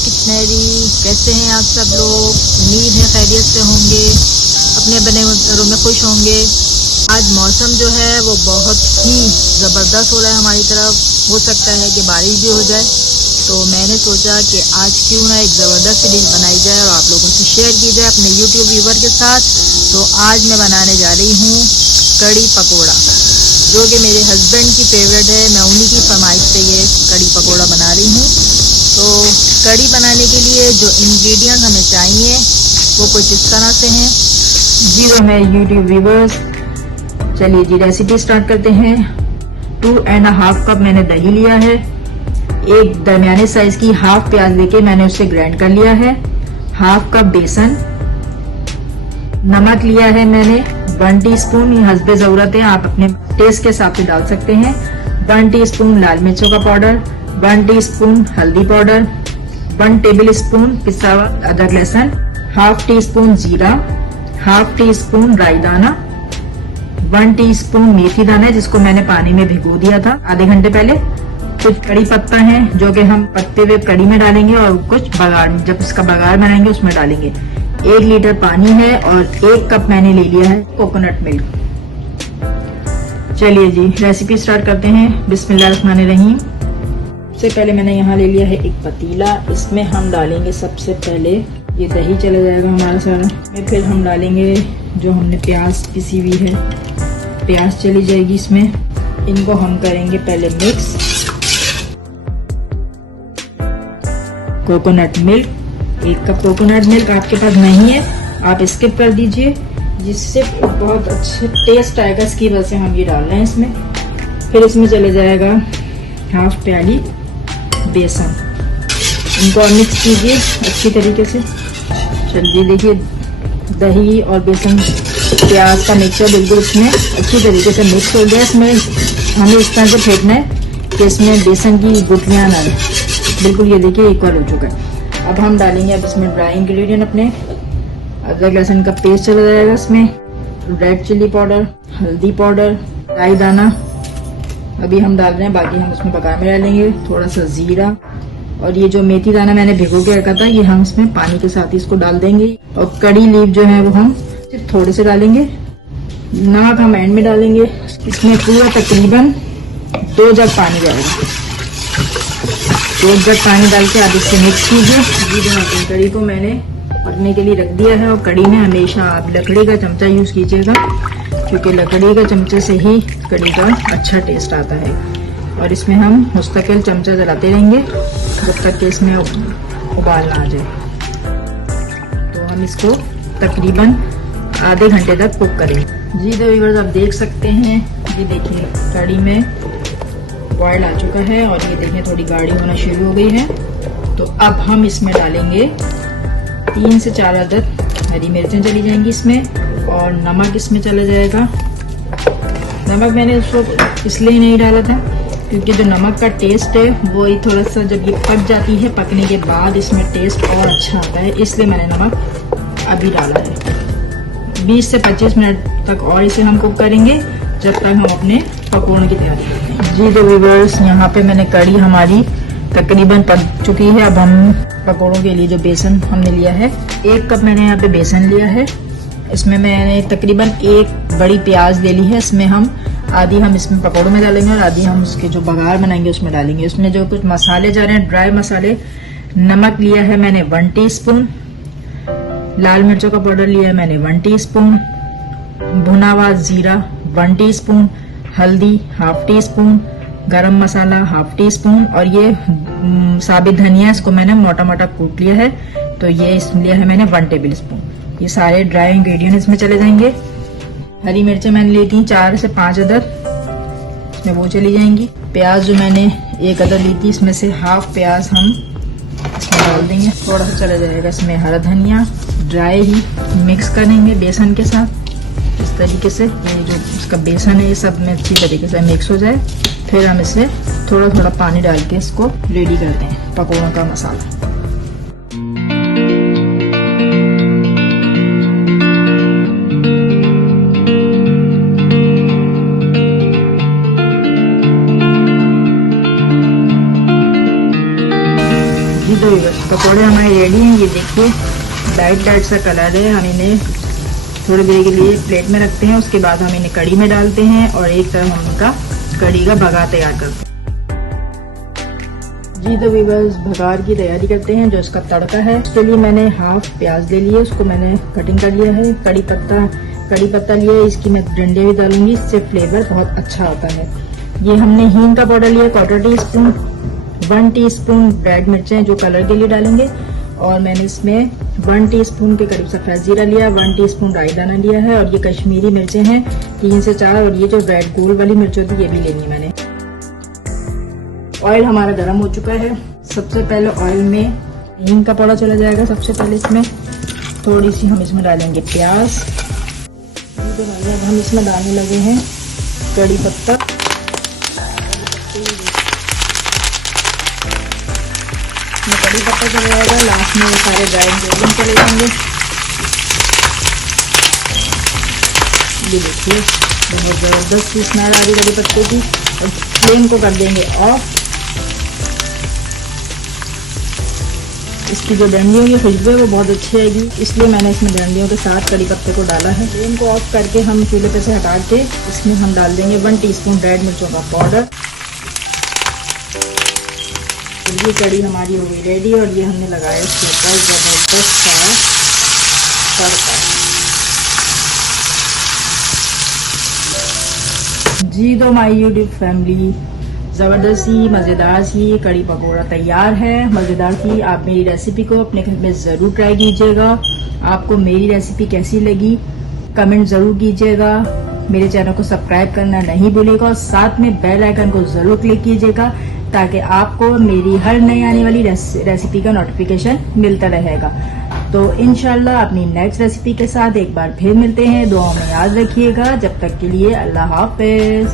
किचनरी। कैसे हैं आप सब लोग? उम्मीद है खैरियत से होंगे, अपने बने घरों में खुश होंगे। आज मौसम जो है वो बहुत ही ज़बरदस्त हो रहा है हमारी तरफ। हो सकता है कि बारिश भी हो जाए, तो मैंने सोचा कि आज क्यों ना एक ज़बरदस्त डिश बनाई जाए और आप लोगों से शेयर की जाए अपने यूट्यूब व्यूवर के साथ। तो आज मैं बनाने जा रही हूँ कड़ी पकोड़ा, जो कि मेरे हस्बैंड की फेवरेट है। मैं उन्हीं की फरमाइश पे ये कड़ी पकोड़ा बना रही हूँ। तो कड़ी बनाने के लिए जो इंग्रेडिएंट हमें चाहिए वो कुछ इस तरह से हैं। जी वो मेरे यूट्यूब व्यूवर्स, चलिए जी रेसिपी स्टार्ट करते हैं। 2.5 कप मैंने दही लिया है। एक दरमियाने साइज की हाफ प्याज लेके मैंने उसे ग्राइंड कर लिया है। हाफ कप बेसन। नमक लिया है मैंने 1 टीस्पून, ये हस्बे ज़रूरत है, आप अपने टेस्ट के हिसाब से डाल सकते हैं। 1 टीस्पून लाल मिर्चों का पाउडर, 1 टीस्पून हल्दी पाउडर, 1 टेबल स्पून पिसा हुआ अदरक लहसुन, हाफ टी स्पून जीरा, हाफ टी स्पून राई दाना, 1 टीस्पून मेथी दाना जिसको मैंने पानी में भिगो दिया था आधे घंटे पहले। कुछ कड़ी पत्ता है जो कि हम पत्ते हुए कड़ी में डालेंगे, और कुछ बघार, जब इसका बघार बनाएंगे उसमें डालेंगे। 1 लीटर पानी है और 1 कप मैंने ले लिया है कोकोनट मिल्क। चलिए जी रेसिपी स्टार्ट करते हैं। बिस्मिल्लाहिर्रहमानिर्रहीम। सबसे पहले मैंने यहाँ ले लिया है एक पतीला। इसमें हम डालेंगे सबसे पहले, ये दही चला जाएगा हमारा सारा। फिर हम डालेंगे जो हमने प्याज पिसी हुई है, प्याज चली जाएगी इसमें। इनको हम करेंगे पहले mix. Coconut milk, 1 cup coconut milk आपके पास नहीं है आप स्किप कर दीजिए, जिससे बहुत अच्छे टेस्ट आएगा। इसकी वजह से हम ये डाल रहे हैं इसमें। फिर इसमें चले जाएगा हाफ प्याली बेसन। इनको मिक्स कीजिए अच्छी तरीके से। चलिए देखिए दही और बेसन प्याज का मिक्सचर बिल्कुल इसमें अच्छी तरीके से मिक्स हो गया। इसमें हमें इस तरह से फेंटना है कि इसमें बेसन की गुठलियाँ ना आए। बिल्कुल ये देखिए इक्वल हो चुका है। अब हम डालेंगे अब इसमें ड्राई इंग्रेडिएंट अपने। अदरक लहसुन का पेस्ट चला जाएगा इसमें, रेड चिली पाउडर, हल्दी पाउडर, राई दाना अभी हम डाल रहे हैं, बाकी हम इसमें पका में डालेंगे। थोड़ा सा जीरा, और ये जो मेथी दाना मैंने भिगो के रखा था ये हम इसमें पानी के साथ ही इसको डाल देंगे। और कड़ी लीफ जो है वो हम सिर्फ थोड़े से डालेंगे। नमक हम एंड में डालेंगे। इसमें पूरा तकरीबन 2 जग पानी डालेंगे। 2 जग पानी डाल के आप इससे मिक्स कीजिए। जी कड़ी को मैंने पकने के लिए रख दिया है। और कड़ी में हमेशा आप लकड़ी का चमचा यूज कीजिएगा, क्योंकि लकड़ी के चमचे से ही कड़ी का अच्छा टेस्ट आता है। और इसमें हम मुस्तकिल चमचा चलाते रहेंगे जब तक कि इसमें उबाल ना आ जाए। तो हम इसको तकरीबन आधे घंटे तक कुक करेंगे। जी तो व्यूअर्स आप देख सकते हैं, ये देखिए कड़ी में बॉयल आ चुका है और ये देखिए थोड़ी गाढ़ी होना शुरू हो गई है। तो अब हम इसमें डालेंगे 3 से 4 अदद हरी मिर्चें चली जाएंगी इसमें, और नमक इसमें चला जाएगा। नमक मैंने उसको इसलिए नहीं डाला था क्योंकि जो नमक का टेस्ट है वो ही थोड़ा सा जब ये पक जाती है, पकने के बाद इसमें टेस्ट और अच्छा आता है, इसलिए मैंने नमक अभी डाला है। 20 से 25 मिनट तक और इसे हम कुक करेंगे जब तक हम अपने पकौड़ों की तैयारी करते हैं। जी तो व्यूअर्स यहाँ पे मैंने कड़ी हमारी तकरीबन पक चुकी है। अब हम पकौड़ों के लिए जो बेसन हमने लिया है, 1 कप मैंने यहाँ पे बेसन लिया है। इसमें मैंने तकरीबन 1 बड़ी प्याज ले ली है। इसमें हम आधी हम इसमें पकौड़ों में डालेंगे और आधी हम उसके जो बघार बनाएंगे उसमें डालेंगे। उसमें जो कुछ मसाले जा रहे हैं ड्राई मसाले, नमक लिया है मैंने 1 टीस्पून, लाल मिर्चों का पाउडर लिया है मैंने 1 टीस्पून, भुना हुआ जीरा 1 टीस्पून, हल्दी हाफ टी स्पून, गरम मसाला हाफ टी स्पून, और ये साबित धनिया इसको मैंने मोटा मोटा कूट लिया है, तो ये इसमें लिया है मैंने 1 टेबल स्पून। ये सारे ड्राई इंग्रेडिएंट इसमें चले जाएंगे। हरी मिर्चें मैंने ली थी 4 से 5 अदद, इसमें वो चली जाएंगी। प्याज जो मैंने 1 अदद ली थी, इसमें से हाफ प्याज हम इसमें डाल देंगे। थोड़ा सा चला जाएगा इसमें हरा धनिया, ड्राई ही मिक्स करेंगे बेसन के साथ इस तरीके से। ये जो इसका बेसन है ये सब में अच्छी तरीके से मिक्स हो जाए। फिर हम इसे थोड़ा थोड़ा पानी डाल के इसको रेडी करते हैं पकौड़ों का मसाला। पकौड़े हमारे रेडी हैं। ये देखिए लाइट लाइट सा कलर है। हम इन्हें थोड़ी देर के लिए प्लेट में रखते हैं, उसके बाद हम इन्हें कढ़ी में डालते हैं और एक तरफ हम इनका कढ़ी का भगा तैयार करते हैं। जी तो व्यूअर्स, भगार की तैयारी करते हैं। जो इसका तड़का है उसके लिए मैंने हाफ प्याज ले लिए, उसको मैंने कटिंग कर लिया है। कड़ी पत्ता लिया है, इसकी मैं डंडे भी डालूंगी, इससे फ्लेवर बहुत अच्छा आता है। ये हमने हींग का पाउडर लिया 1/4 टीस्पून, 1 टीस्पून रेड मिर्चें जो कलर के लिए डालेंगे, और मैंने इसमें 1 टीस्पून के करीब सफेद जीरा लिया, 1 टीस्पून राई दाना लिया है, और ये कश्मीरी मिर्चें हैं 3 से 4, और ये जो रेड गोल वाली मिर्च होती है ये भी लेनी है मैंने। ऑयल हमारा गर्म हो चुका है। सबसे पहले ऑयल में हींग का पाउडर चला जाएगा। सबसे पहले इसमें थोड़ी सी हम इसमें डालेंगे प्याज। हम इसमें डालने लगे हैं कड़ी पत्ता। कड़ी पत्ता चला जाएगा, लास्ट में सारे ड्राई इंग्रेडिएंट चले जाएंगे। ये देखिए बहुत जबरदस्त स्मेल आ रही है कड़ी पत्ते की। और फ्लेम को कर देंगे ऑफ। इसकी जो डंडियों की खुशबू है वो बहुत अच्छी आएगी, इसलिए मैंने इसमें डंडियों के साथ कड़ी पत्ते को डाला है। फ्लेम को ऑफ करके हम चूल्हे पे से हटा के इसमें हम डाल देंगे 1 टीस्पून रेड मिर्चों का पाउडर। ये कड़ी हमारी हो गई रेडी, और ये हमने लगाया इसके ऊपर जबरदस्त सारा तड़का। जी तो माय यूट्यूब फैमिली, ज़बरदस्त सी मज़ेदार सी कड़ी पकौड़ा तैयार है। मज़ेदार सी, आप मेरी रेसिपी को अपने घर में ज़रूर ट्राई कीजिएगा। आपको मेरी रेसिपी कैसी लगी कमेंट ज़रूर कीजिएगा। मेरे चैनल को सब्सक्राइब करना नहीं भूलिएगा, और साथ में बेल आइकन को ज़रूर क्लिक कीजिएगा ताकि आपको मेरी हर नई आने वाली रेसिपी का नोटिफिकेशन मिलता रहेगा। तो इंशाल्लाह अपनी नेक्स्ट रेसिपी के साथ एक बार फिर मिलते हैं। दुआ में याद रखिएगा। जब तक के लिए अल्लाह हाफिज।